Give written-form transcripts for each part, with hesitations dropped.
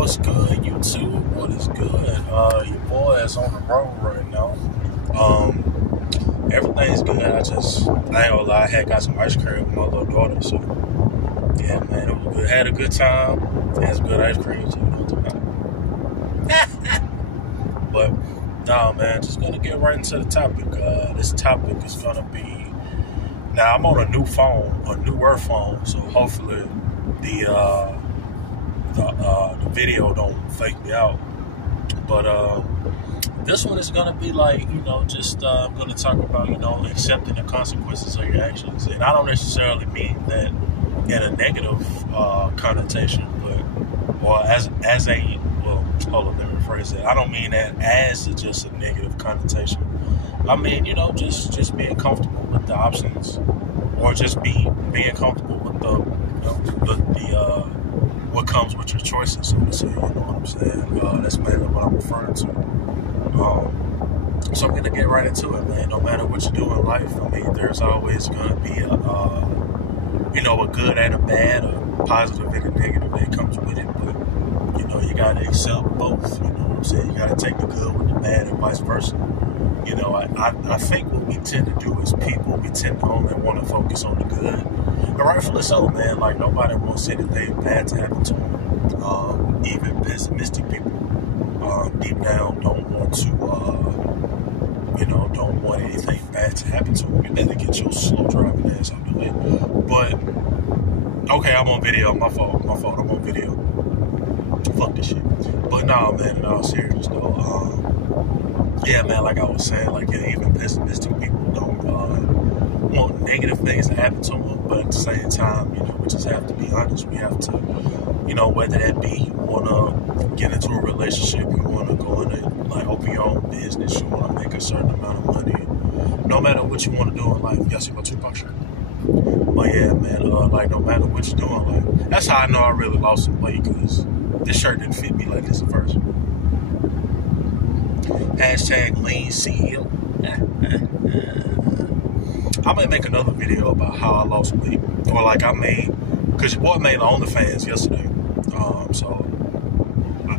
What's good, YouTube? What is good? Your boy is on the road right now. Everything's good. I ain't gonna lie, I got some ice cream with my little daughter, so yeah, man, it was good. Had a good time. Had some good ice cream too. But nah, man, just gonna get right into the topic. This topic is gonna be. Now I'm on a new phone, a newer phone, so hopefully the video don't fake me out. But this one is gonna be like, just gonna talk about, accepting the consequences of your actions. And I don't necessarily mean that in a negative connotation, or as a hold on, let me rephrase that. I don't mean that as just a negative connotation. I mean, just being comfortable with the options, or just being comfortable with the what comes with your choices, so to say. You know what I'm saying? That's mainly what I'm referring to. So I'm gonna get right into it, man. No matter what you do in life, I mean, there's always gonna be a good and a bad, a positive and a negative that comes with it. But you gotta accept both. You know what I'm saying? You gotta take the good with the bad, and vice versa. I think what we tend to do as people, we tend to only want to focus on the good. And rightfully so, man. Like, nobody wants anything bad to happen to them. Even pessimistic people, deep down, don't want anything bad to happen to them. You better get your slow driving ass out the way. But, okay, I'm on video. My fault. I'm on video. Fuck this shit. But nah, man, in all seriousness, though, yeah, man, like I was saying, even pessimistic people don't want negative things to happen to them, but at the same time, we just have to be honest. We have to, whether that be you want to get into a relationship, you want to go in and, open your own business, you want to make a certain amount of money, no matter what you want to do in life. Y'all see my Tupac shirt? But yeah, man, no matter what you're doing, that's how I know I really lost some weight, because this shirt didn't fit me like this at first. Hashtag lean CEO. I may make another video about how I lost weight. Or because your boy made OnlyFans yesterday. So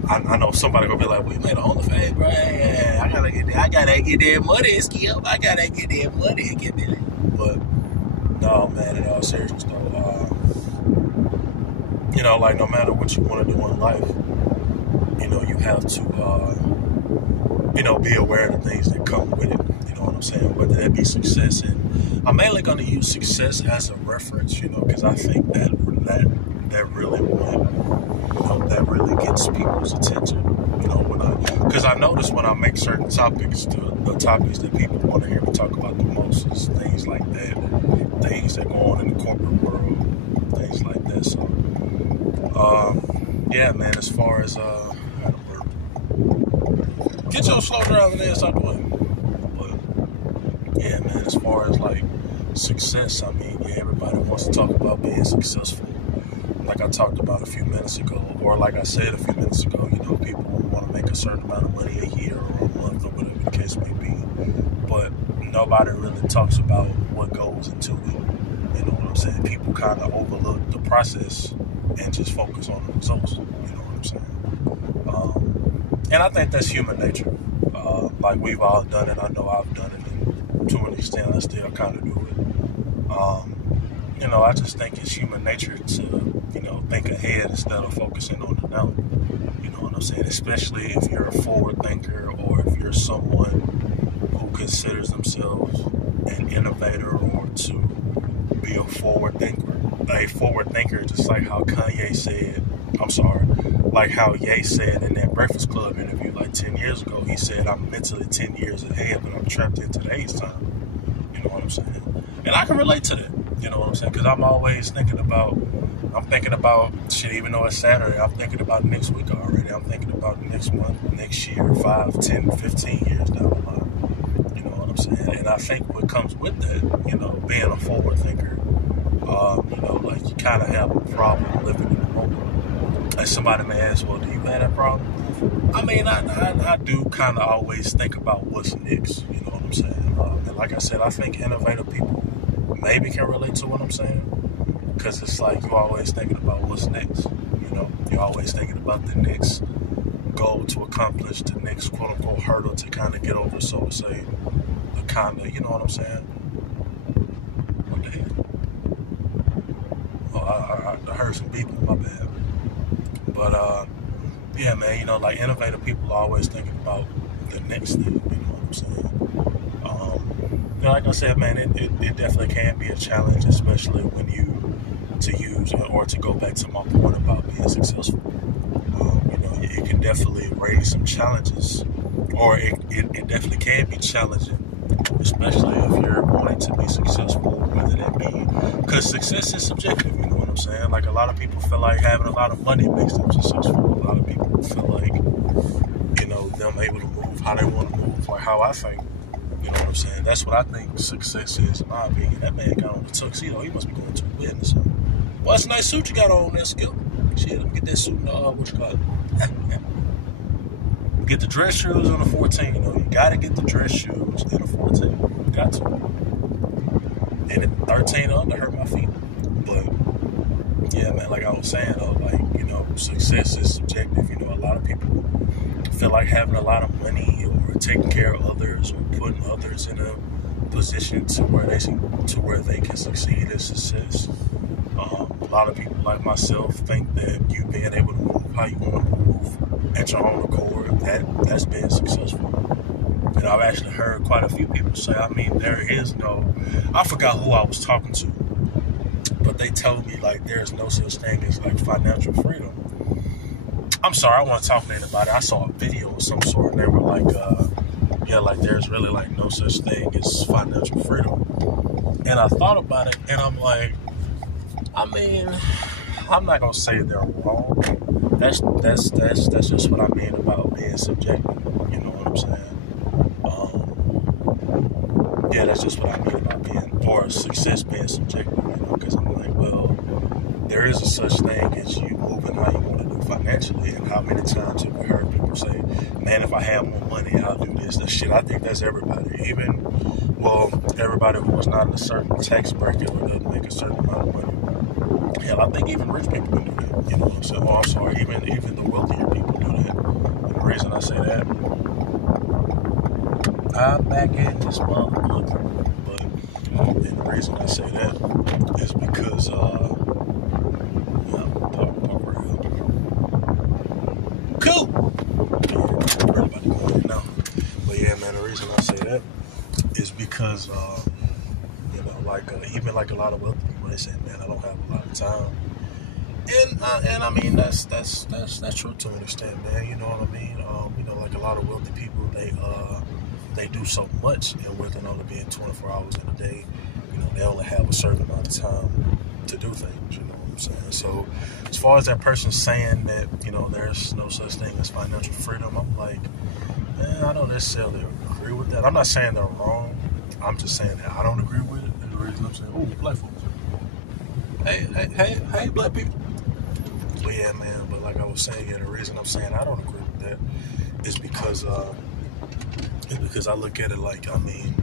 I know somebody gonna be like, we made OnlyFans, bro. Yeah, I gotta get that money, Skip. I gotta get that money, get that. But no, man, in all seriousness though, no matter what you want to do in life, you have to be aware of the things that come with it. You know what I'm saying? Whether that be success, and I'm mainly going to use success as a reference, because I think that really gets people's attention. Because I notice when I make certain topics, the topics that people want to hear me talk about the most is things like that, things that go on in the corporate world, things like that. So, yeah, man. As far as get your slow driving ass out the way. But yeah, man, as far as success, I mean, yeah, everybody wants to talk about being successful. Like I talked about a few minutes ago, or like I said a few minutes ago, people want to make a certain amount of money a year or a month or whatever the case may be. But nobody really talks about what goes into it. You know what I'm saying? People kind of overlook the process and just focus on the results. You know what I'm saying? And I think that's human nature. We've all done it. I know I've done it, and to an extent I still kind of do it. I just think it's human nature to, think ahead instead of focusing on the now. You know what I'm saying? Especially if you're a forward thinker, or if you're someone who considers themselves an innovator, or to be a forward thinker. A forward thinker, just like how Kanye said, like how Ye said in that Breakfast Club interview 10 years ago. He said, I'm mentally 10 years ahead, but I'm trapped in today's time. You know what I'm saying? And I can relate to that. You know what I'm saying? Because I'm always thinking about shit, even though it's Saturday, I'm thinking about next week already. I'm thinking about next month, next year, 5, 10, 15 years down the line. You know what I'm saying? And I think what comes with that, being a forward thinker, you kind of have a problem living in the moment. And somebody may ask, well, do you have that problem? I mean, I do kind of always think about what's next. You know what I'm saying? And like I said, I think innovative people maybe can relate to what I'm saying, because it's you always thinking about what's next. You're always thinking about the next goal to accomplish, the next quote unquote hurdle to kind of get over, so to say. The kind of, you know what I'm saying? What the hell? Oh, I heard some people, my bad. But, yeah, man, you know, like innovative people are always thinking about the next thing, you know what I'm saying? You know, like I said, man, it definitely can be a challenge, especially when to go back to my point about being successful. You know, it can definitely raise some challenges, or it definitely can be challenging, especially if you're wanting to be successful, whether that be, because success is subjective, you know what I'm saying? Like, a lot of people feel like having a lot of money makes them successful. A lot of people feel like, you know, them able to move how they want to move, or how I think. You know what I'm saying? That's what I think success is, in my opinion. That man got on the tuxedo. He must be going to a wedding or something. Well, that's a nice suit you got on there, Skip. Shit, let me get that suit in the, what you call it? Get the dress shoes on the 14. You know, you got to get the dress shoes in the 14. You got to. And at 13 under hurt my feet. But, yeah, man, like I was saying, like, you know, success is subjective. You know, a lot of people feel like having a lot of money or taking care of others or putting others in a position to where they can succeed in success. A lot of people like myself think that you being able to move how you want to move at your own accord, that's being successful. And I've actually heard quite a few people say, I mean, there is no, I forgot who I was talking to, but they told me, like, there's no such thing as, like, financial freedom. I'm sorry, I want to talk to anybody. I saw a video of some sort, and they were like, yeah, like, there's really, like, no such thing as financial freedom. And I thought about it, and I'm like, I mean, I'm not gonna say they're wrong. That's just what I mean about being subjective. You know what I'm saying? Yeah, that's just what I mean about being, or success being subjective. You know, because I'm like, well, there is a such thing as you moving how you want to do financially, and how many times have we heard people say, "Man, if I had more money, I'll do this." That shit. I think that's everybody. Even, well, everybody who was not in a certain tax bracket or doesn't make a certain amount of money. Hell, I think even rich people can do that. You know what I'm saying? Oh, I'm sorry, even the wealthier people do that. And the reason I say that, I'm back in this motherfucker. But and the reason I say that is because cool. Everybody going in now. But yeah, man, the reason I say that is because you know, like even like a lot of wealthy people, they say, man, I don't have a lot of time. And I mean, that's true to an extent, man. You know what I mean? You know, like a lot of wealthy people, they do so much, and with it only being 24 hours in a day, you know, they only have a certain amount of time to do things. You know what I'm saying? So, as far as that person saying that, you know, there's no such thing as financial freedom, I'm like, I don't necessarily agree with that. I'm not saying they're wrong. I'm just saying that I don't agree with it. And the reason I'm saying, oh, black folks. Hey, black people. But yeah, man, but like I was saying, yeah, the reason I'm saying I don't agree with that is because I look at it like, I mean,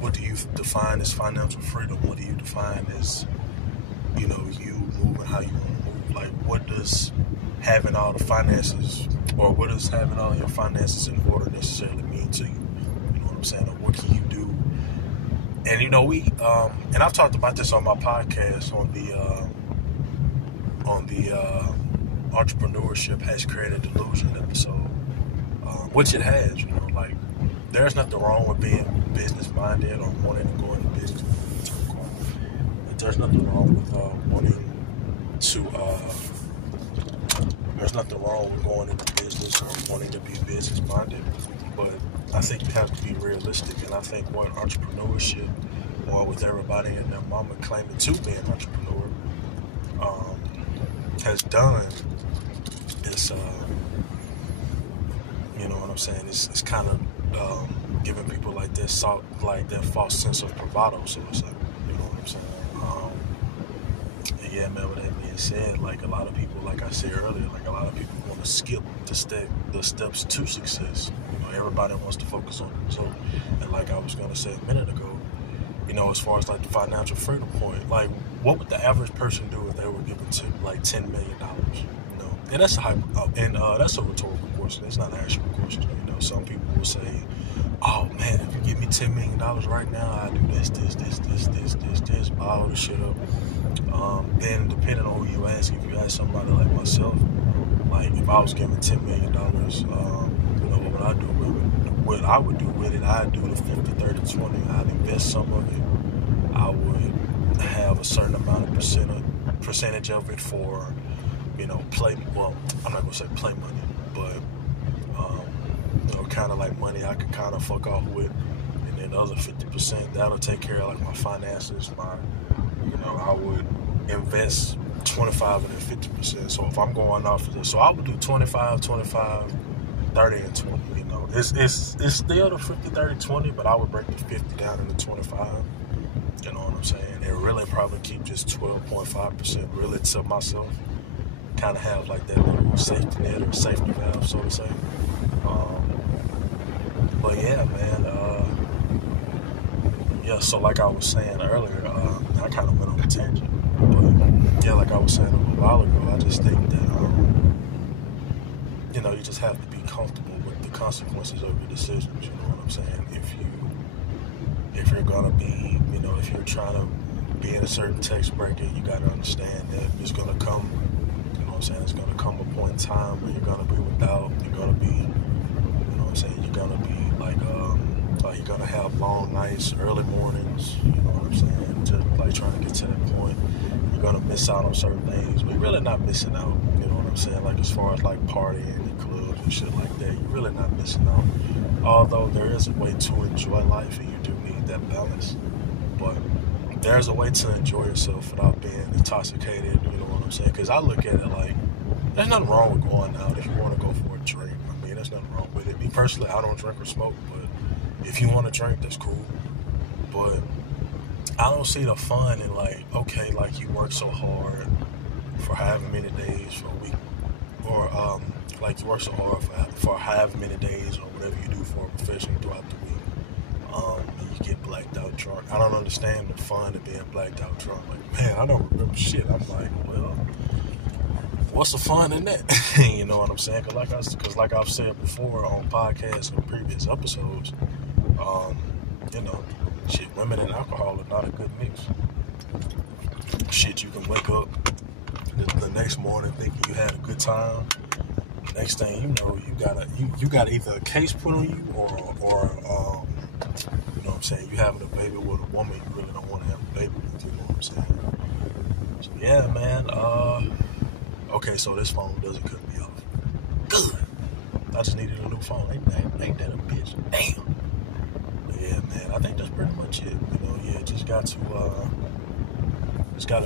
what do you define as financial freedom? What do you define as, you know, you moving how you want to move? Like, what does having all the finances, or what does having all your finances in order necessarily mean to you? You know what I'm saying? Or what can you do? And, you know, and I've talked about this on my podcast on the Entrepreneurship Has Created Delusion episode, which it has, you know, like, there's nothing wrong with being business-minded or wanting to go into business. There's nothing wrong with there's nothing wrong with going into business or wanting to be business-minded, but I think you have to be realistic, and I think what entrepreneurship, or with everybody and their mama claiming to be an entrepreneur, has done is, you know what I'm saying, it's kind of giving people like that false sense of bravado, so to say. You know what I'm saying? And yeah, man, with that being said, like, a lot of people, like I said earlier, like, a lot of people want to skip the steps to success. You know, everybody wants to focus on the result. And like I was going to say a minute ago, you know, as far as like the financial freedom point, like, what would the average person do if they were given to like $10 million? You know, and that's that's a rhetorical question. It's not an actual question. You know, some people will say, "Oh man, if you give me $10 million right now, I do this, buy all the shit up." Then depending on who you ask, if you ask somebody like myself, like if I was given $10 million, you know, what I do with it, what I would do with it, I'd do the 50, 30, 20. I'd invest some of it. I would have a certain amount of percentage of it for, you know, well, I'm not gonna say play money, but you know, kind of like money I could kind of fuck off with, and then the other 50% that'll take care of like my finances, you know, I would invest 25 and then 50%. So if I'm going off of this, so I would do 25, 25, 30, and 20. You know, it's still the 50, 30, 20, but I would break the 50 down into 25. You know what I'm saying? And really probably keep just 12.5% really to myself. Kind of have like that little safety net or safety valve, so to say. But yeah, man. Yeah, so like I was saying earlier, I kind of went on a tangent. But yeah, like I was saying a little while ago, I just think that, you know, you just have to be comfortable with the consequences of your decisions. You know what I'm saying? If you're gonna be, you know, if you're trying to be in a certain text bracket, you gotta understand that it's gonna come. You know what I'm saying? It's gonna come a point in time where you're gonna be without. You're gonna be, you know what I'm saying? You're gonna be like you're gonna have long nights, early mornings. You know what I'm saying? Just like trying to get to that point. You're gonna miss out on certain things, but you're really not missing out. You know what I'm saying? Like as far as like partying and clubs and shit like that, you're really not missing out. Although there is a way to enjoy life, and you do need that balance. But there's a way to enjoy yourself without being intoxicated. You know what I'm saying? Because I look at it like there's nothing wrong with going out if you want to go for a drink. I mean, there's nothing wrong with it. Me personally, I don't drink or smoke, but if you want to drink, that's cool. But I don't see the fun in like, okay, like you work so hard for however many days for a week, or like you work so hard for however many days or whatever you do for a profession throughout the week, and you get blacked out drunk. I don't understand the fun of being blacked out drunk. Like, man, I don't remember shit. I'm like, well, what's the fun in that? You know what I'm saying? Because like I've said before on podcasts and previous episodes, you know, shit, women and alcohol are not a good mix. Shit, you can wake up the next morning thinking you had a good time. Next thing you know, you got either a case put on you or you know what I'm saying, you having a baby with a woman you really don't want to have a baby with. You know what I'm saying? So yeah, man. Okay, so this phone doesn't cut me off. Good. I just needed a new phone. Ain't that a bitch? Damn. But yeah, man. I think that's pretty much it. You know, yeah, just got to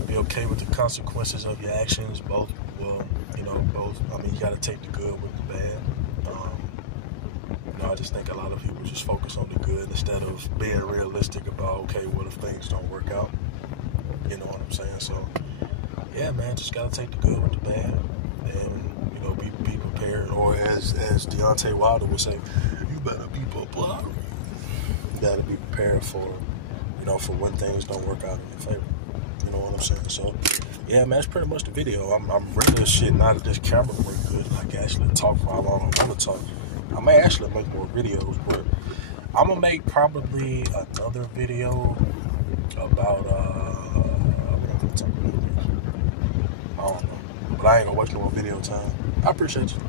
be okay with the consequences of your actions. Both. I mean, you got to take the good with the bad. You know, I just think a lot of people just focus on the good instead of being realistic about, okay, what if things don't work out? You know what I'm saying? So, yeah, man, just got to take the good with the bad, and you know, be prepared. Or as Deontay Wilder would say, you better be prepared. You got to be prepared for, you know, for when things don't work out in your favor. You know what I'm saying? So, yeah, man, that's pretty much the video. I'm really shitting out of this camera work good. I can actually talk for how long I want to talk. I may actually make more videos, but I'm gonna make probably another video about what I'm gonna talk about. I don't know, but I ain't gonna waste no more video time. I appreciate you.